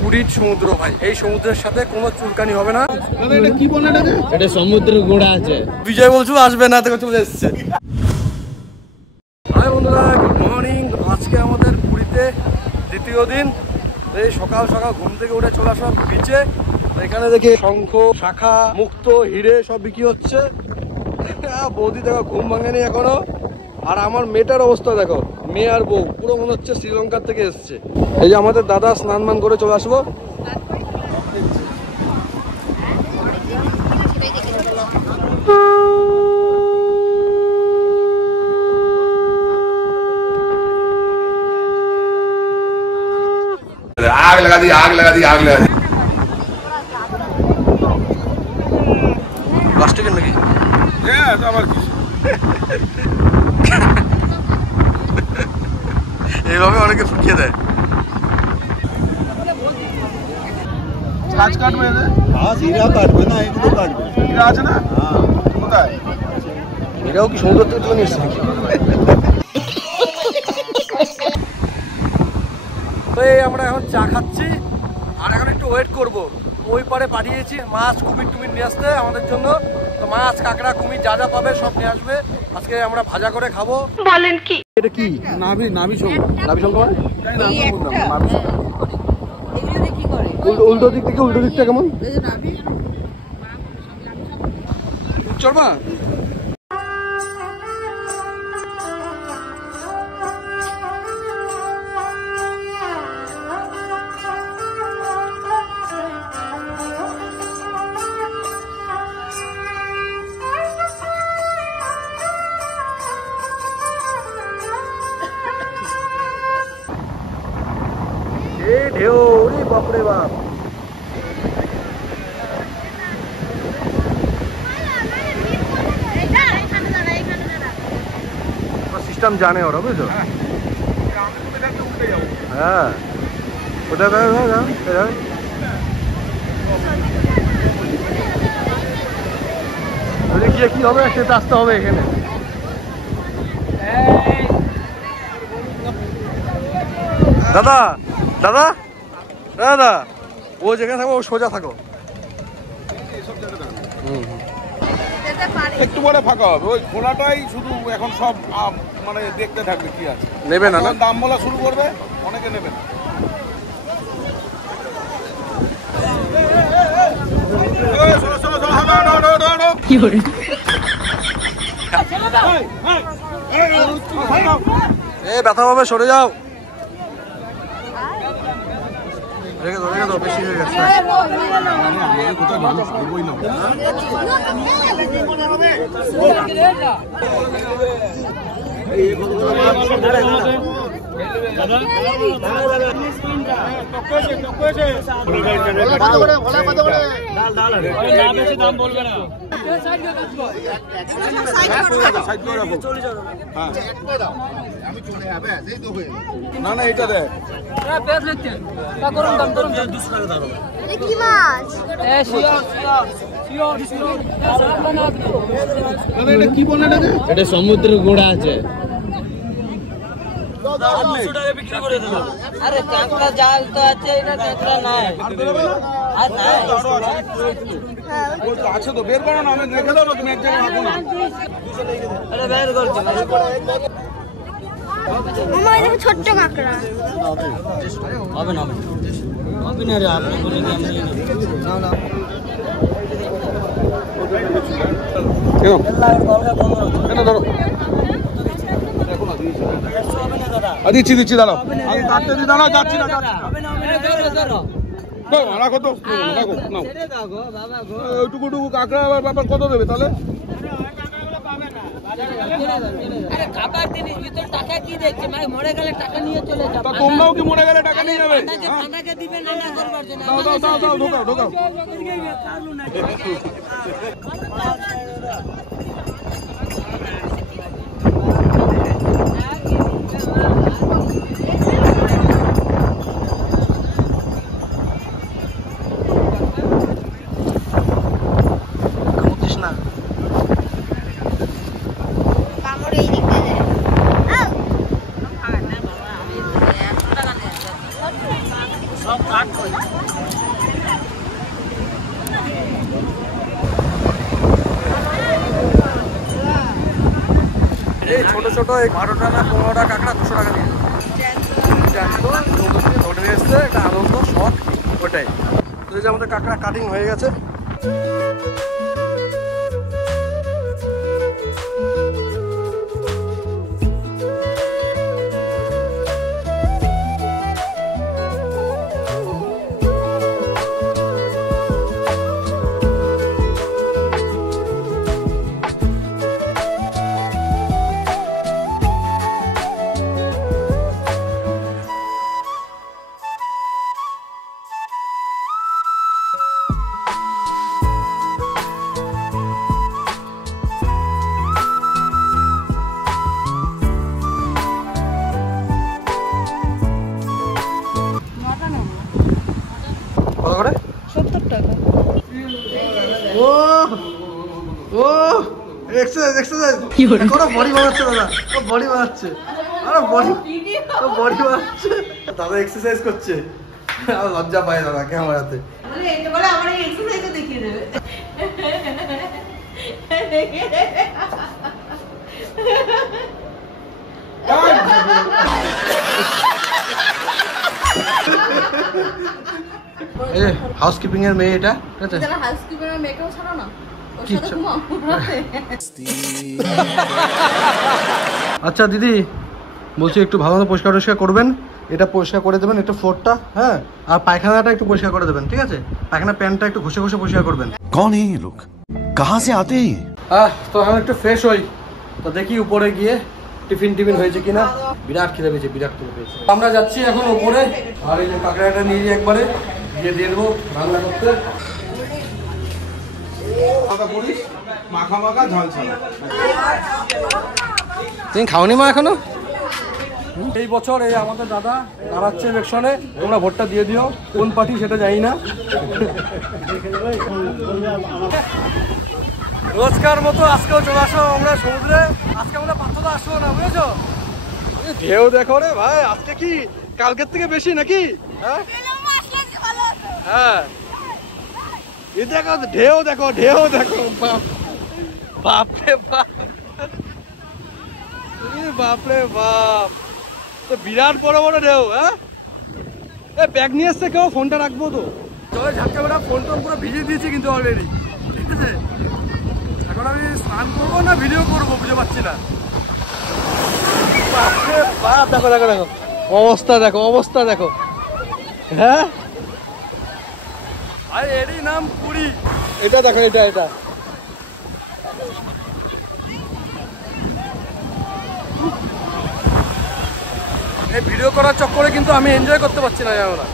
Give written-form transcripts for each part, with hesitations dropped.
পুরীর সমুদ্র ভাই, এই সমুদ্রের সাথে কোনো চুলকানি হবে না। এটা কি বলে এটাকে? এটা সমুদ্রের গোড়া আছে। বিজয় বলছো আসবে না, থেকে চলে এসছে। হাই বন্ধুরা, গুড মর্নিং। আজকে আমাদের পুরীতে দ্বিতীয় দিন। এই সকাল সকাল ঘুম থেকে উঠে চলে আসলাম বিচে। এখানে দেখি শঙ্খ, শাখা, মুক্ত, হিরে সব বিক্রি হচ্ছে। বৌদি দেখো ঘুম ভাঙেনি এখনো। আর আমার মেয়েটার অবস্থা দেখো, মেয়ে আর বউ পুরো মনে হচ্ছে শ্রীলঙ্কার থেকে এসছে। এই যে আমাদের দাদা স্নান মান করে চলে আসবো। आग लगा दी, आग लगा दी, आग लगा दी। প্লাস্টিকের নাকি? এইভাবে অনেকে ফুটিয়ে দেয়। গাছ কাটবে? হ্যাঁ, হীরা কাটবে না, এগুলো কাটবে। হীরা আছে না? হ্যাঁ। কোথায়? এটাও কি সমুদ্র থেকে তুলে নিয়ে এসছে নাকি? আমরা এখন চা খাচ্ছি আর এখন একটু ওয়েট করব। ওই পারে পাঠিয়েছি মাছ, কুমির টুমির নিয়ে আসতে আমাদের জন্য। তো মাছ, কাঁকড়া, কুমির যা যা পাবে সব নিয়ে আসবে। আজকে আমরা ভাজা করে খাবো। বলেন কি? এটা কি? নাভি শঙ্খ। নাভি শঙ্খ মানে উল্টো দিক থেকে উল্টো দিকটা কেমন চলবা? ঢেউ, রে বাপরে বাপ। সিস্টেম জানে ওরা, বুঝছো? হ্যাঁ, কোথায় গিয়ে কি হবে সেটা আসতে হবে এখানে। দাদা দাদা দাদা, ও যেখানে থাকো ও সোজা থাকো। একটু পরে ফাঁকা হবে, ওই খোলাটাই শুধু এখন সব মানে দেখতে থাকবে কি আছে। নেবে না, দাম বলা শুরু করবে, অনেকে নেবে না। ব্যথা পাবে, সরে যাও। রেখে দাও, বেশি হয়ে গেছে। না না, এটা দেখ। কি বলে এটাকে? এটা সমুদ্রের গোড়া আছে। আরে কাঁকড়া জাল তো আছে, এটা কাঁকড়া নাই। আর নাই আছে তো, বের করো না, আমি রেখে দেবো, তুমি এক জায়গায় রাখো না। আরে বের করছি ছোট্ট কাঁকড়া হবে না, হবে না রে। আপনি বলে কি আমি দিচ্ছি দাঁড়াও, আমি কাটতে দিই, দাঁড়াও, যাচ্ছি না। রাখো তো, রাখো নাও। ওইটুকু কাঁকড়া ব্যাপার কত দেবে তাহলে? তোমরাও কি মরে গেলে টাকা নিয়ে যাবে? ঢোকাও। ছোট ছোট এই 12টা না 15টা কাঁকড়া 200 টাকা দিয়ে ধরে নিয়ে এসছে, একটা আনন্দ শখ ওটাই। তো এই যে আমাদের কাঁকড়া কাটিং হয়ে গেছে। কত করে? 70 টাকা। ও ও এক্সারসাইজ কি করে বডি বানাচ্ছে দাদা, ও বডি বানাচ্ছে, আরে বডি বানাচ্ছে দাদা, এক্সারসাইজ করছে। আর লজ্জা পায় দাদা ক্যামেরাতে। বলে এটা বলে আমার এই এক্সারসাইজও দেখিয়ে দেবে। এই হাউসকিপিং এর মেয়ে এটা, ঠিক আছে? যারা হাউসকিপিং এর মেয়েকেও ছাড়ো না, ওর কি সাথে ঘুমাও। আচ্ছা দিদি বলছি একটু ভালো মতো পরিষ্কার করবেন, এটা পরিষ্কার করে দেবেন একটু ফ্লোরটা, হ্যাঁ, আর পায়খানাটা একটু পরিষ্কার করে দেবেন, ঠিক আছে? পায়খানা প্যান্টটা একটু ঘষে ঘষে পরিষ্কার করবেন। कौन है ये लोग, कहाँ से आते हैं? তো আমি একটু ফ্রেশ হই, তো দেখি উপরে গিয়ে টিফিন হয়েছে কিনা। বিরাট খিদে পেয়েছে, বিরাট খিদে পেয়েছে। আমরা যাচ্ছি এখন উপরে, আর এই যে কাঁকড়াটা নিয়ে যাই একবারে গিয়ে দিয়ে দেবো রান্না করতে। মাখা মাখা ঝাল ছাড়া। তুমি খাওনি মা এখনো? এই বছর এই আমাদের দাদা দাঁড়াচ্ছে ইলেকশনে, তোমরা ভোটটা দিয়ে দিও। কোন পার্টি সেটা জানি না। রোজকার মতো আজকেও চলে আসো আমরা সমুদ্রে। আজকে আমরা পাথরটা আসবো না, বুঝেছো? ঢেউ দেখো রে ভাই, আজকে কি কালকের থেকে বেশি নাকি? হ্যাঁ হ্যাঁ, এই দেখো ঢেউ দেখো, ঢেউ দেখো, বাপরে বাপ, বাপরে বাপ, তো বিরাট বড় বড় ঢেউ। হ্যাঁ, ব্যাগ নিয়ে এসছে কেউ? ফোনটা রাখবো তো। জলে ঝাঁকে বেড়া ফোন টোন পুরো ভিজিয়ে দিয়েছি কিন্তু অলরেডি, ঠিক আছে? এখন আমি স্নান করবো না ভিডিও করবো বুঝে পাচ্ছি না। দেখো দেখো দেখো অবস্থা, দেখো অবস্থা দেখো। হ্যাঁ, আরে এরই নাম পুরী। এটা দেখো, এটা এই ভিডিও করার চক্করে কিন্তু আমি এনজয় করতে পারছি না আমরা।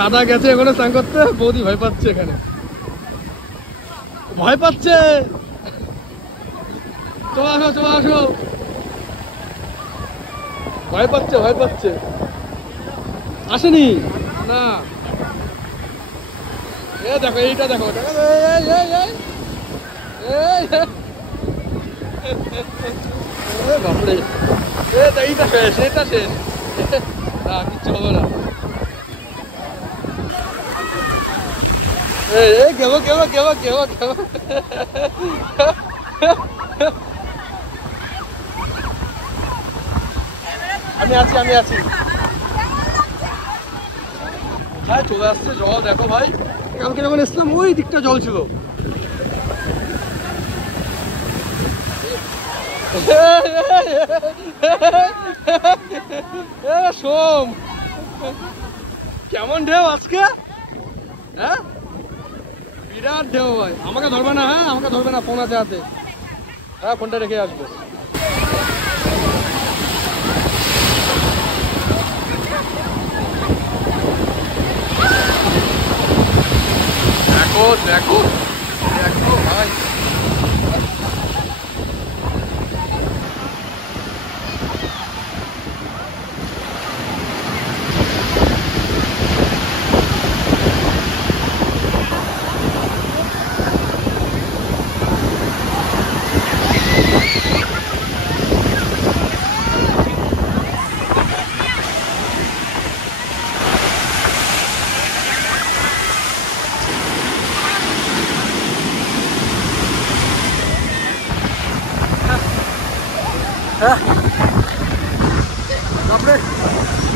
দাদা গেছে এখানে স্নান করতে, বৌদি ভয় পাচ্ছে, এখানে ভয় পাচ্ছে। চলে আসো, ভয় পাচ্ছে, আসেনি না। দেখো এইটা দেখো, বাপরে, এইটা শেষ, এটা শেষ, না কিচ্ছু হবে না। কেউ আমি আছি। হ্যাঁ চলে আসছে জল, দেখো ভাই, কালকে যখন এসলাম ওই দিকটা জল ছিল। সোম, কেমন ঢেউ আজকে? হ্যাঁ বিরাট ঢেউ ভাই। আমাকে ধরবে না, হ্যাঁ আমাকে ধরবে না, ফোন আছে হাতে, হ্যাঁ ফোনটা রেখে আসবো। দেখো ভাই,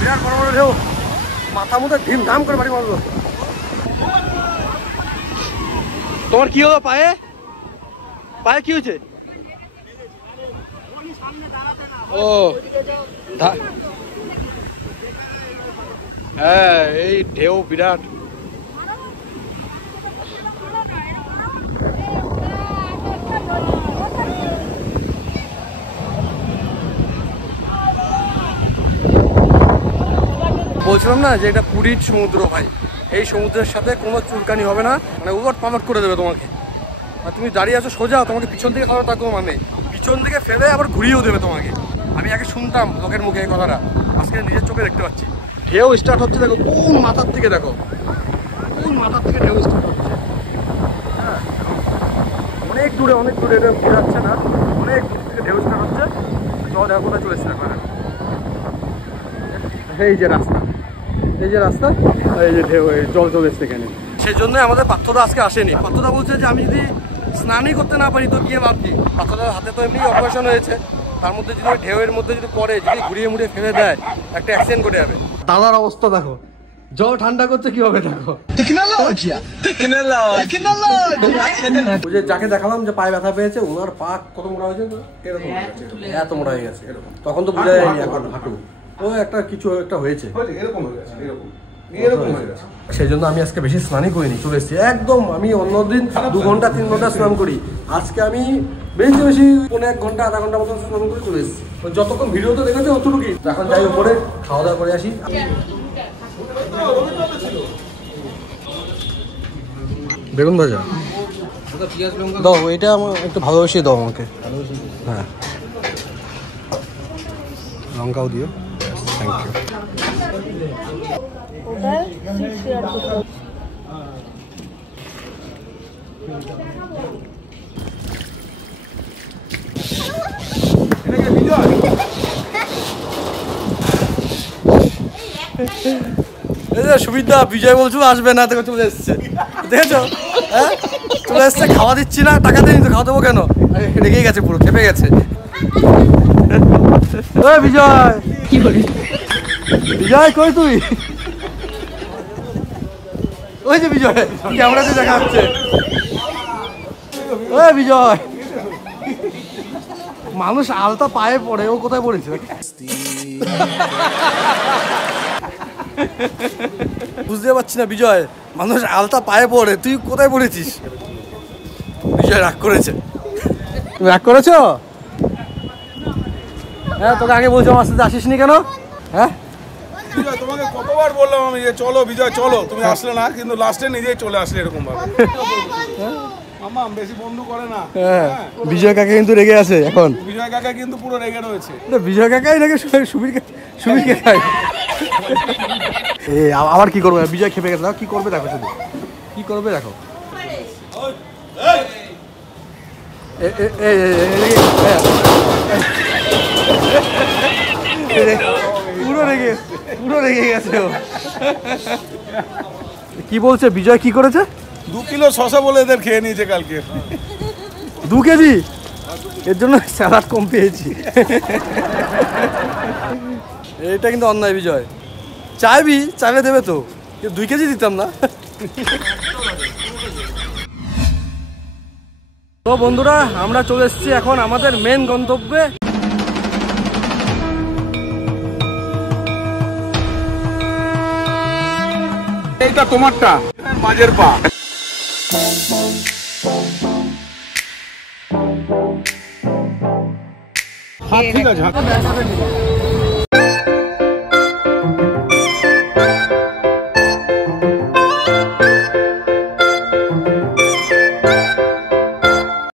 বিরাট বড় বড় ঢেউ, মাথা মধ্যে ধিম ধাম করে বাড়ি মারলো। তোমার কি হলো পায়ে? পায়ে কি হয়েছে? ও হ্যাঁ, এই ঢেউ বিরাট। বলছিলাম না যে এটা পুরীর সমুদ্র ভাই, এই সমুদ্রের সাথে কোনো চুলকানি হবে না, মানে উলট পালট করে দেবে তোমাকে। আর তুমি দাঁড়িয়ে আছো সোজা, তোমাকে পিছন দিকে খাওয়া থাকবো মানে পিছন দিকে ফেলে আবার ঘুরিয়েও দেবে তোমাকে। আমি আগে শুনতাম লোকের মুখে এই কথাটা, আজকে নিজের চোখে দেখতে পাচ্ছি। ঢেউ স্টার্ট হচ্ছে, দেখো কোন মাথার থেকে, দেখো কোন মাথার থেকে ঢেউ স্টার্ট হচ্ছে। হ্যাঁ, অনেক দূরে এটা যাচ্ছে না, অনেক দূর থেকে ঢেউ স্টার্ট হচ্ছে। জল দেখো কোথায় চলে এসছে এখন। এই যে রাস্তা, এই যে রাস্তা, এই যে ঢেউ, জল চলে এসছে এখানে। সেই জন্য আমাদের পার্থদা আজকে আসেনি। পার্থদা বলছে যে আমি যদি স্নানই করতে না পারি তো গিয়ে ভাবছি। পার্থদার হাতে তো এমনি অপারেশন হয়েছে, তার মধ্যে যদি ওই ঢেউয়ের মধ্যে যদি পড়ে, যদি ঘুরিয়ে মুড়িয়ে ফেলে দেয়, একটা অ্যাক্সিডেন্ট করে যাবে। দাদার অবস্থা দেখো, জল ঠান্ডা করছে কিভাবে দেখো। ওই যে যাকে দেখালাম যে পায়ে ব্যথা পেয়েছে, ওনার পা কত মোটা হয়েছে, এরকম এত মোটা হয়ে গেছে এরকম। তখন তো বোঝা যায়নি, এখন হাঁটু ও একটা কিছু একটা হয়েছে, এরকম হয়ে গেছে, এরকম হয়ে গেছে। সেই জন্য আমি আজকে বেশি স্নানই করিনি, চলে এসেছি একদম। আমি অন্যদিন 2 ঘন্টা 3 ঘন্টা স্নান করি, আজকে আমি বেশি 1 ঘন্টা আধা ঘন্টা মতো স্নান করে চলে এসেছি। যতক্ষণ ভিডিওতে দেখেছে অতটুকুই। এখন যাই উপরে খাওয়া দাওয়া করে আসি। বেগুন ভাজা দাও, এটা আমার একটু ভালোবেসে দাও আমাকে। হ্যাঁ, লঙ্কাও দিও, থ্যাংক ইউ। সুবিধা বিজয় বলছিল আসবে না, দেখো চলে এসছে, দেখেছো? হ্যাঁ, চলে এসছে। খাওয়া দিচ্ছি না, টাকা দিই তো, খাওয়া দেবো কেন? রেগেই গেছে, পুরো খেপে গেছে। বিজয় কি বলিস? বিজয় কই তুই? ওই যে বিজয় ক্যামেরাতে দেখা যাচ্ছে। ওই বিজয়, মানুষ আলতা পায়ে পড়ে, ও কোথায় পড়েছে? বুঝতে পারছি না বিজয়, মানুষ আলতা পায়ে পড়ে, তুই কোথায় পড়েছিস? বিজয় রাগ করেছে। তুমি রাগ করেছো? হ্যাঁ, তোকে আগে বলছো আমার সাথে আসিস নি কেন? হ্যাঁ, তোমাকে কতবার বললাম আমি যে চলো বিজয় চলো, তুমি আসলে না, কিন্তু লাস্টে নিজেই চলে আসলে এরকম ভাবে। মামা বেশি বন্ধু করে না। হ্যাঁ, বিজয় কাকা কিন্তু রেগে আছে এখন। বিজয় কাকা কিন্তু পুরো রেগে রয়েছে। বিজয় কাকাই রেগে সুবীরকে খাই। আবার কি করবে? বিজয় খেপে গেছে, কি করবে দেখো, শুধু কি করবে দেখো। পুরো রেগে গেছে ও। কি বলছে বিজয়? কি করেছে? 2 কিলো শশা বলে এদের খেয়ে নিয়েছে কালকে। 2 কেজি? এর জন্য স্যালাড কম পেয়েছি। এটা কিন্তু অন্যায় বিজয়। চাইবে দেবে তো, 2 কেজি দিতাম না। তো বন্ধুরা, আমরা চলে এসেছি এখন আমাদের মেন গন্তব্যে। এইটা তোমারটা, মাঝের পা। ঠিক আছে।